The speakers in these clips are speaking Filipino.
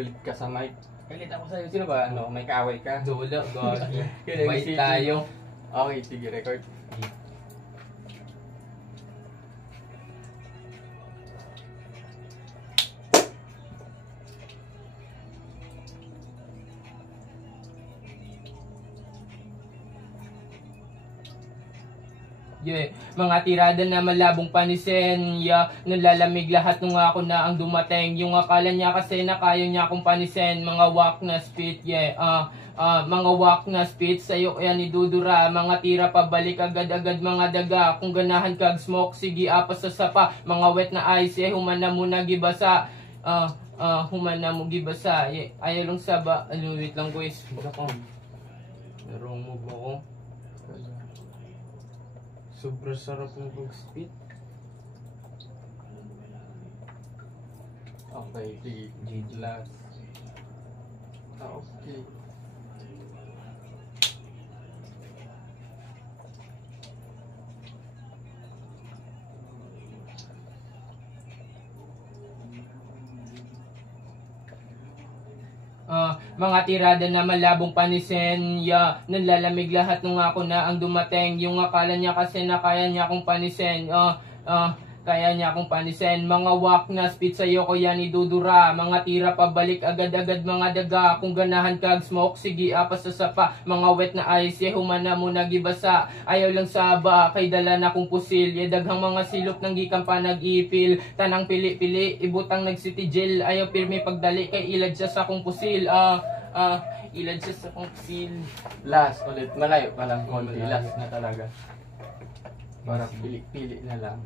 galit ka sa mic. Galit ako sa'yo. Sino ba? Ano, may kaaway ka? Wala, God. Kailangan Bait isipin tayo. mo. Okay, sige, record. Yeah. Mga tirada na malabong panisin, yeah. Nalalamig lahat nung ako na ang dumating. Yung akala niya kasi na kaya niya akong panisin. Mga wak na spit, yeah. Mga wak na spit sa'yo kaya ni Dudura. Mga tira pabalik agad-agad mga daga. Kung ganahan kag smoke, sige apas sa sapa. Mga wet na ice, yeah. Humana mo na gibasa. Humana mo gibasa, yeah. Ayaw lang saba. Ano, wait lang guys. Baka ko. Narong mo ba ko? Sobrang sarap ng pag-spit. Okay, sige. GG. Last. Okay. Mga tirada na malabong panisin, yeah. Nalalamig lahat nung ako na ang dumating. Yung akala niya kasi na kaya niya akong panisin. Kaya niya akong panisin. Mga wak na spit sa'yo ko yan ni Dudura. Mga tira pabalik agad-agad mga daga. Kung ganahan kag smoke, sige apas sa sapa. Mga wet na ice, yeah. Humana mo nagibasa. Ayaw lang saba, kay dala na kong pusil. Yeah, daghang mga silop ng gikan pa nag-ipil. Tanang pili-pili, ibutang nag-city-jail. Ayaw pirmi pagdali, kay ilad siya sa kong pusil. Ilad siya sa kong pusil. Last ulit. Malayo pa lang konti. Malayo. Last na talaga. Para pili-pili na lang.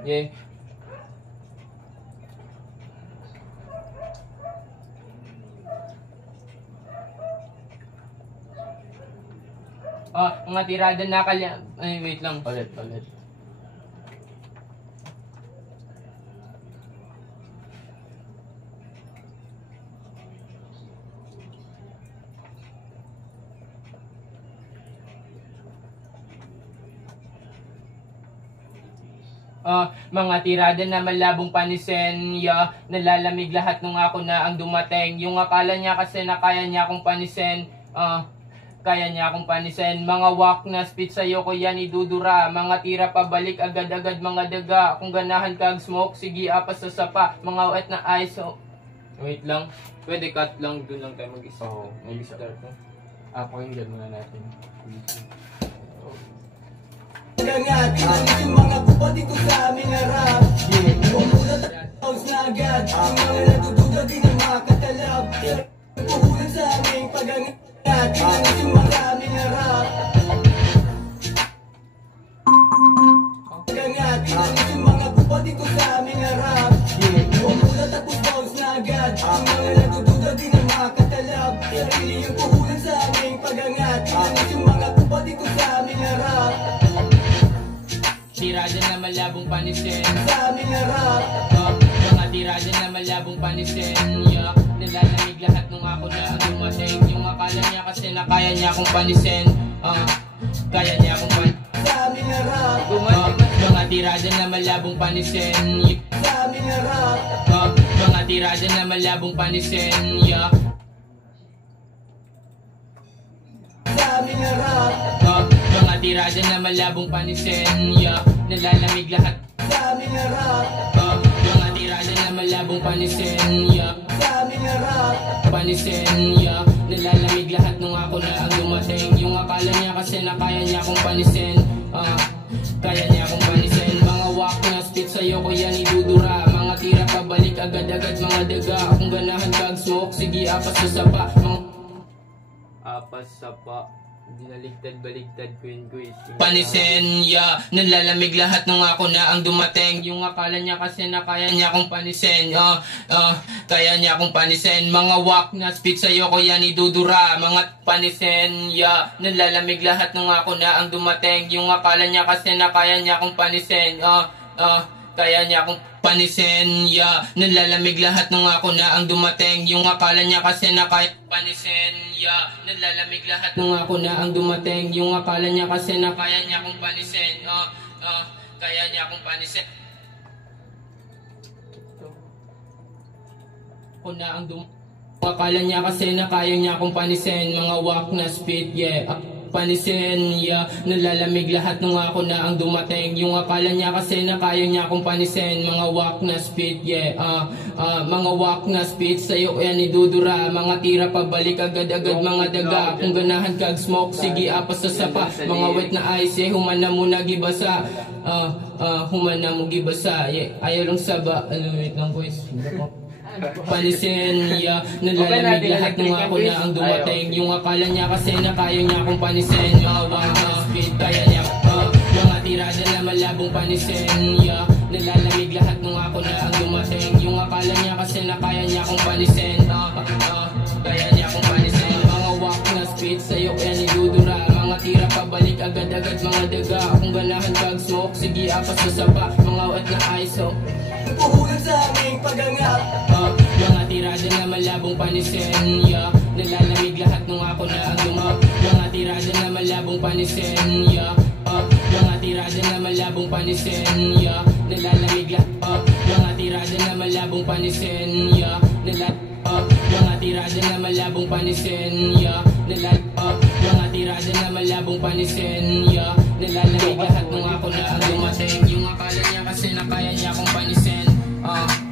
Yeah. Mga tirada na ay, wait lang. Ulit. Mga tirada na malabong panisin, yeah. Nalalamig lahat nung ako na ang dumating. Yung akala niya kasi na kaya niya akong panisin. Kaya niya akong panisin. Mga wak na spit sa'yo ko yan ni Dudura. Mga tira pabalik agad-agad mga daga. Kung ganahan kag smoke, sige apas sa sapa. Mga wet na ice. Wait lang. Pwede cut lang. Doon lang tayo mag-start. Oo, Mag-start. Pakinggan muna natin. Kangat, inalis yung mga kupa dito sa aming harap. Pumulat at house na agad. Yung mga natutuga din ang mga katalab. Puhulan sa aming pagangat. Inalis yung mga aming harap. Kangat, inalis yung mga kupa dito sa aming harap. Pumulat at house na agad. Yung mga natutuga din ang mga katalab. Sarili yung puhulan sa aming pagangat. Inalis yung mga kupa dito sa aming harap. Tirada na malabong panisin. Sa aming harap. Mga tirada na malabong panisin, yeah. Nalalamig lahat nung ako na ang dumating. Yung akala niya kasi na kaya niya akong panisin. Kaya niya akong panisin. Sa aming harap. Mga tirada na malabong panisin. Sa aming harap. Mga tirada na malabong panisin, yeah. Sa aming harap. Mga tirada na malabong panisin, yeah. Nalalamig lahat. Sa aming harap. Mga tirada na malabong panisin, yeah. Sa aming harap. Panisin, yeah. Nalalamig lahat nung ako na ang dumating. Yung akala niya kasi na kaya niya akong panisin. Kaya niya akong panisin. Mga wak na spit sa'yo ko yan ni Dudura. Mga tira pabalik agad-agad mga daga. Kung ganahan kag smoke, sige apas sa sapa. Apas sapa. Dinaligtad-baligtad ko yun guys. Panisin, yeah. Nalalamig lahat nung ako na ang dumating. Yung akala niya kasi na kaya niya akong panisin. Kaya niya akong panisin. Mga wak na spit sa'yo ko yan ni Dudura. Mga panisin, yeah. Nalalamig lahat nung ako na ang dumating. Yung akala niya kasi na kaya niya akong panisin. Kaya niya akong panisin, yeah. Nalalamig lahat nung ako na ang dumating. Yung akala niya kasi na kaya panisin, yeah. Nalalamig lahat nung ako na ang dumating. Yung akala niya kasi na kaya niya akong panisin. Kaya niya akong panisin. Ako na ang akala niya kasi na kaya niya akong panisin. Mga wak na spit, yeah, panisin, yeah. Nalalamig lahat nung ako na ang dumating. Yung akala niya kasi na kaya niya akong panisin. Mga wak na spit, yeah, mga wak na spit sa'yo yan idudura. Mga tira pabalik agad-agad mga daga. Kung ganahan kag smoke, sige apas sa sapa. Mga wet na ice, humana mo na gibasa. Humana mo gibasa, yeah. Ayaw lang saba, wait lang boys. Panisin, yeah. Nalalamig lahat nung ako na ang dumating. Yung akala niya kasi na kaya niya akong panisin. Mga waka, speed, kaya niya mga tirada na malabong panisin, yeah. Nalalamig lahat nung ako na ang dumating. Yung akala niya kasi na kaya niya akong panisin. Kaya niya akong panisin. Mga wak na speed sa'yo kaya nidudura. Mga tira pabalik agad-agad mga daga. Kung ganahan kag smoke, sige apas sa sapa. Mga wet na ice, Puhunan sa aming pagangat. Mga tirada na malabong panisin, yeah. Nalalamig lahat nung ako na ang mga tirada na malabong panisin, yeah. Mga tirada na malabong panisin, yeah. Nalalamig lahat, mga tirada na malabong panisin, yeah. Mga tirada na malabong panisin, yeah. Mga tirada na malabong panisin, yeah.